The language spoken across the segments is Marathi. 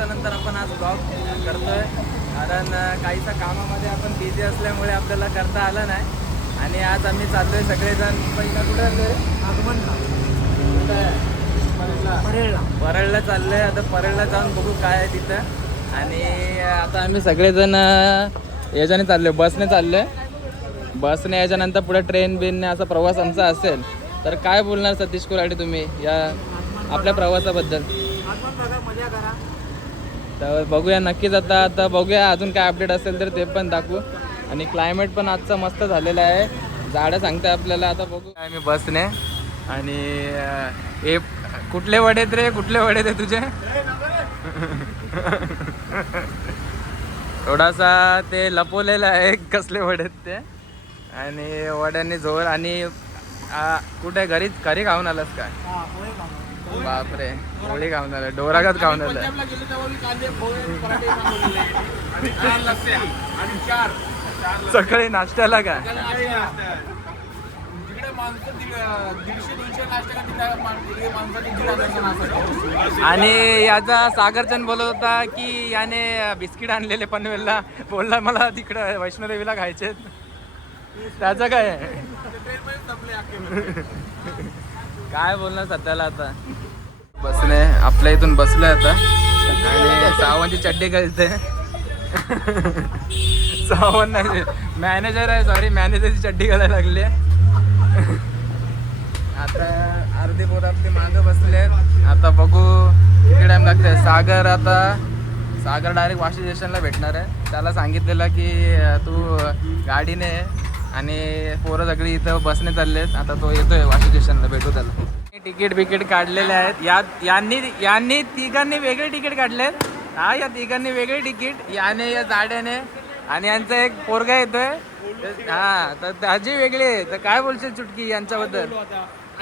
दिवसानंतर आपण आज ब्लॉग करतोय, कारण काहीसा कामामध्ये आपण बिझी असल्यामुळे आपल्याला करता आलं नाही. आणि आज आम्ही चाललोय सगळेजण मुंबईला. कुठे चाललोय? परळला चाललोय. आता परळला जाऊन बघू काय आहे तिथं. आणि आता आम्ही सगळेजण याच्याने चाललोय, बसने चाललोय. बसने याच्यानंतर पुढे ट्रेन बिनने असा प्रवास आमचा असेल. तर काय बोलणार सतीश कोराडे तुम्ही या आपल्या प्रवासाबद्दल? तर बघूया नक्कीच. आता बघूया अजून काय अपडेट असेल तर ते पण दाखवू. आणि क्लायमेट पण आजचा मस्त झालेला आहे, झाडं सांगताय आपल्याला. आता बघू काय मी बसने. आणि हे कुठले वडे रे, कुठले वडे ते तुझे? थोडासा ते लपवलेलं आहे कसले वडे ते. आणि वड्यांनी झोल. आणि कुठे घरी खाऊन आलास काय? बापरे, पोळी खाऊन आला, डोरागत खाऊन आला. सकाळी नाश्त्याला काय? आणि याचा सागरचंद बोलत होता की याने बिस्किट आणलेले पनवेलला, बोलला मला तिकडं वैष्णोदेवीला खायचे. त्याचं काय आहे? काय बोलणार सध्याला. आता बसले, आपल्या इथून बसले आता. आणि सावंतची चड्डी घालते. सावंत नाही, मॅनेजर आहे, सॉरी, मॅनेजरची चड्डी घालायला लागली. आता अर्धी पोरं आपली मागं बसले. आता बघू किती टाइम लागते. सागर डायरेक्ट वाशी स्टेशनला भेटणार आहे. त्याला सांगितलेलं की तू गाडीने आणि पोरं सगळी इथं बसने चाललेत. आता तो येतोय वाशी स्टेशनला, भेटू त्याला. तिकीट काढलेले आहेत. यांनी तिघांनी वेगळे तिकीट काढलेत. हा, या तिघांनी वेगळे तिकीट, याने या जाड्याने. आणि यांचा एक पोरगा येतोय. हा, तर त्याची वेगळी आहे. तर काय बोलशील चुटकी यांच्याबद्दल?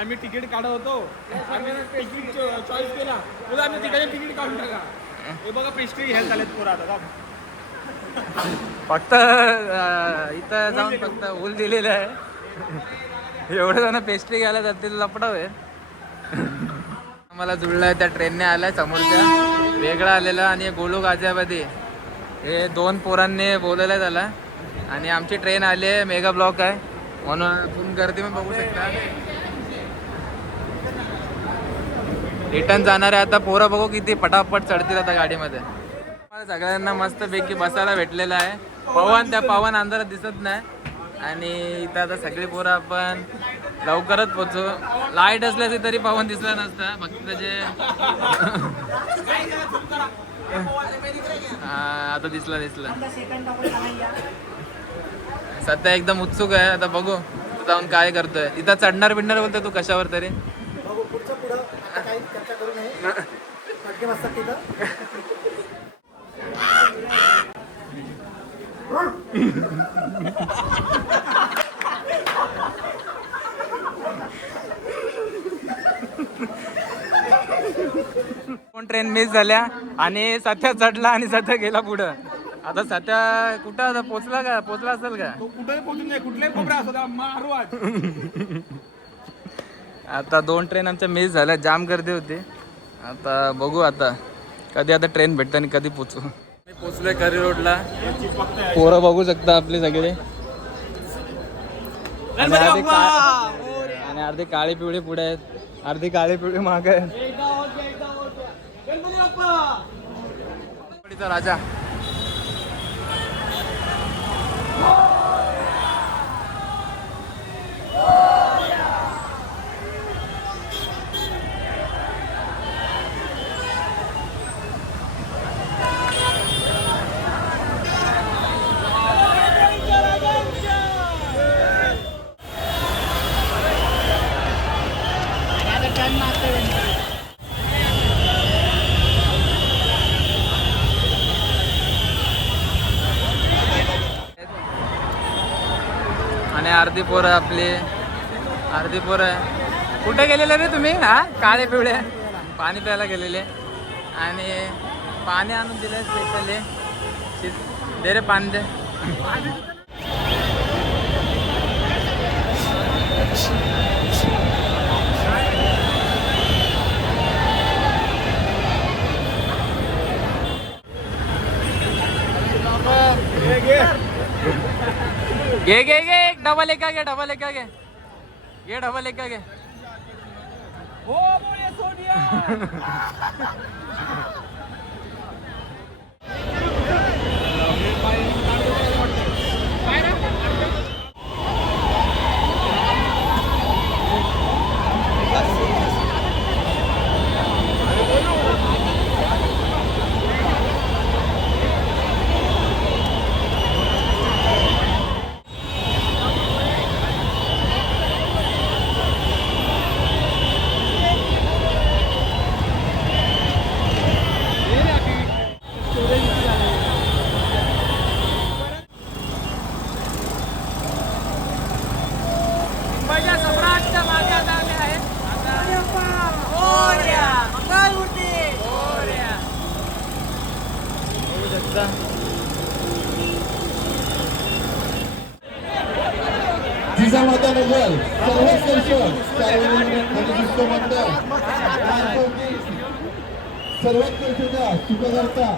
आम्ही तिकीट काढत होतो, आम्ही तिकीट चॉईस केला, बोला आम्ही तिकीट काढून टाका. हे बघा पेस्ट्री घ्यायला चालेत पोरं आता. फक्त इथं जाऊन फक्त ऊल दिलेलं आहे. एवढे जण पेस्ट्री घ्यायला जातील, लपडाव आहे. आम्हाला जुळलाय त्या ट्रेनने आलाय समोरच्या, वेगळा आलेला. आणि गोलू गाझियाबादी हे 2 पोरांनी बोलवलं त्याला. आणि आमची ट्रेन आली आहे, मेगा ब्लॉक आहे म्हणून आपण गर्दी पण बघू शकता. रिटर्न जाणार आहे आता. पोरं बघू किती पटापट चढतील आता गाडीमध्ये. सगळ्यांना मस्त पैकी बसायला भेटलेलं आहे. पवन अंधारात दिसत नाही. आणि इथं आता सगळी पोरं आपण लवकरच पोचू. लाईट असल्याचे तरी पवन दिसला नसता, फक्त त्याचे आता दिसला. सध्या एकदम उत्सुक आहे. आता बघू जाऊन काय करतोय. इथं चढणार बिडणार बोलतोय तू कशावर तरी. ट्रेन मिस झाल्या आणि सध्या चढला आणि सध्या गेला पुढं. आता सध्या कुठं आता पोचला असेल का? कुठे पोहोचून नाही, कुठल्याही कोपऱ्यात असू द्या, मारू आज. आता 2 ट्रेन आमच्या मिस झाल्या, जाम गर्दी होती. आता बघू आता कधी आता ट्रेन भेटते आणि कधी पोचू. मी पोचलोय करी रोडला. पोरं बघू शकता आपले सगळे. आणि अर्धी काळी पिवळी पुढे आहेत, अर्धी काळी पिवळी मागे आहेत. राजा आणि अर्धी पोरं कुठे गेलेले रे तुम्ही? हा, काळे पिवळे पाणी प्यायला गेलेले. आणि पाणी आणून दिले स्पेशली. दे रे पाणी दे. घे घे घे एक डबल एका घे डबल एका घे घे डबल एका घे हो बोले सोनिया सम्राटच्या मागे आता आम्ही आहे बघू शकता जिजामातानगर सर्वच दर्शन सर्वात दर्शका सुखकर्ता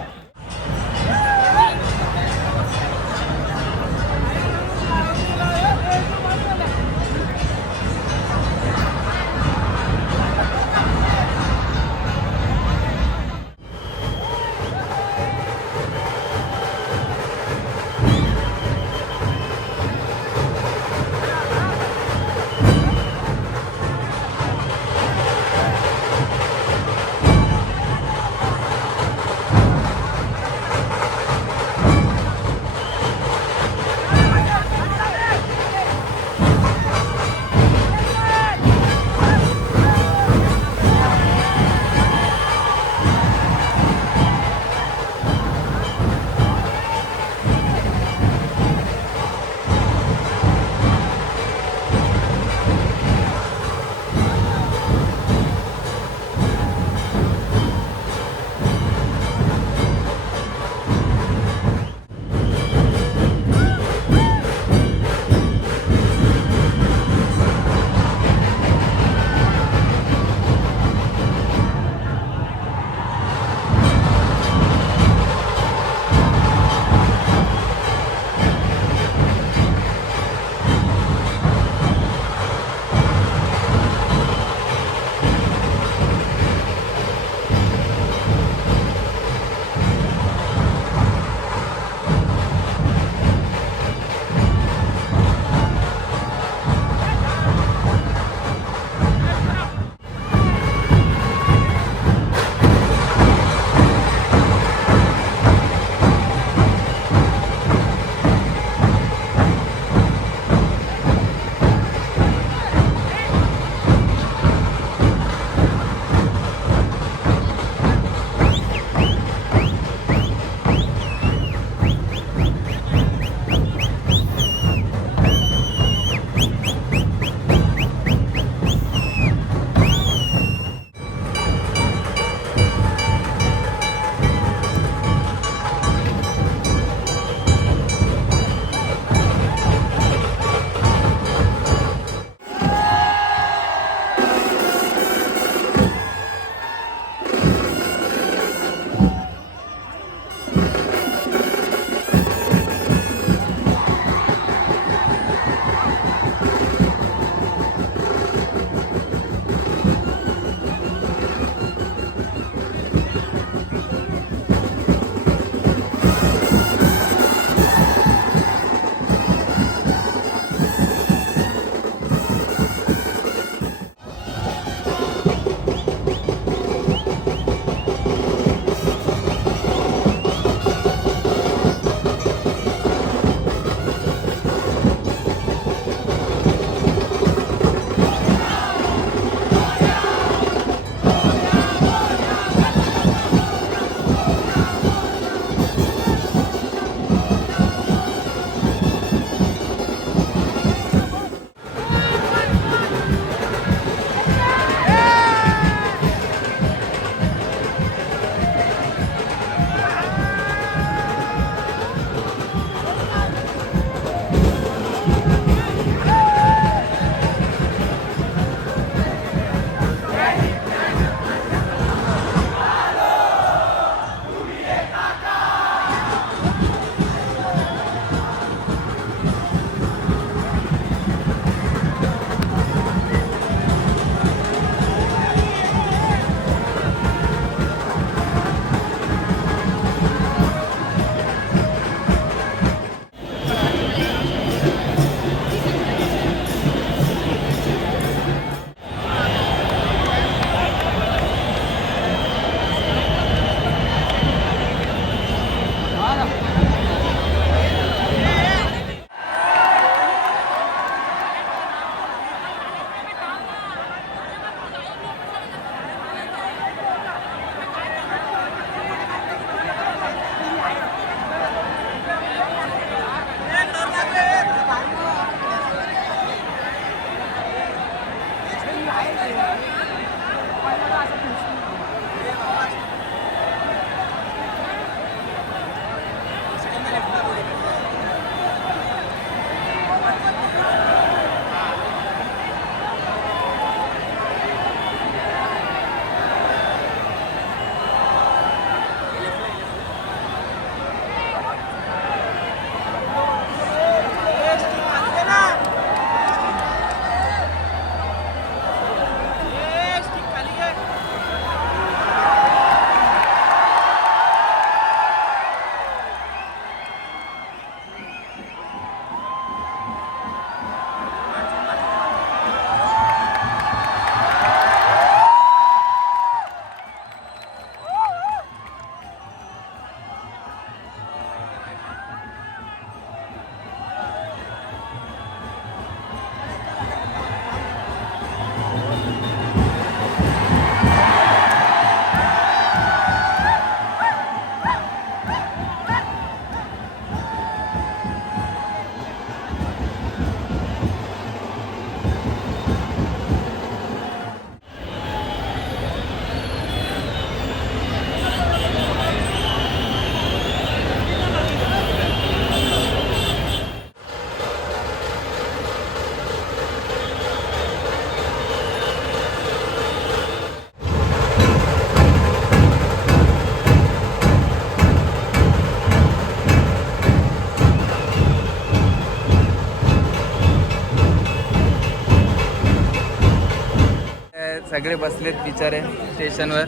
सगळे बसलेत बिचारे स्टेशनवर.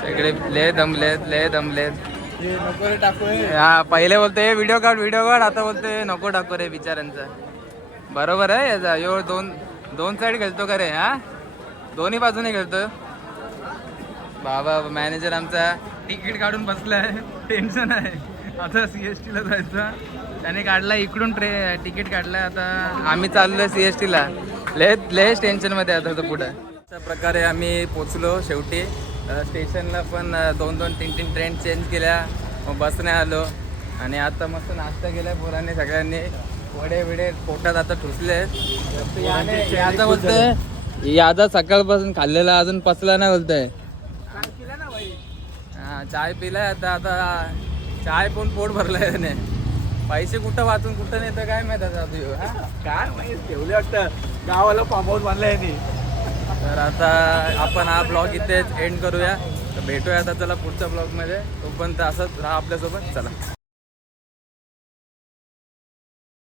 सगळे लय दमलेत. नको रे टाकू हा पहिले बोलते व्हिडिओ काढ, आता बोलते नको टाकू रे बिचाऱ्यांचं. बरोबर आहे याचा. यो दोन साईड खेळतो का रे? हा दोन्ही बाजूने खेळतो. बाबा मॅनेजर आमचा तिकीट काढून बसलाय. टेन्शन आहे आता CST ला जायचं. त्याने काढला इकडून तिकीट काढलाय. आता आम्ही चाललोय CST ला. लयच टेन्शनमध्ये आता तर पुढं. अशा प्रकारे आम्ही पोचलो शेवटी स्टेशनला. पण 2-3 ट्रेन चेंज केल्या. मग बसने आलो आणि आता मस्त नाश्ता केला पोरांनी सगळ्यांनी. वडे पोटात आता ठुसले. याचा बोलतोय याचा सकाळपासून खाल्लेला अजून पचला नाही बोलतोय. हा चाय पिलाय आता चाय पण पोट भरलाय त्याने. पैसे कुठं वाचून कुठं नेतं काय माहिती आता तू. काय माहिती ठेवले वाटतं गावाला फार्म हाऊस बांधलाय नी. तर आता आपण हा ब्लॉग इथेच एंड करूया. तर भेटूया आता चला पुढच्या ब्लॉगमध्ये. तोपर्यंत असंच राहा आपल्यासोबत. चला.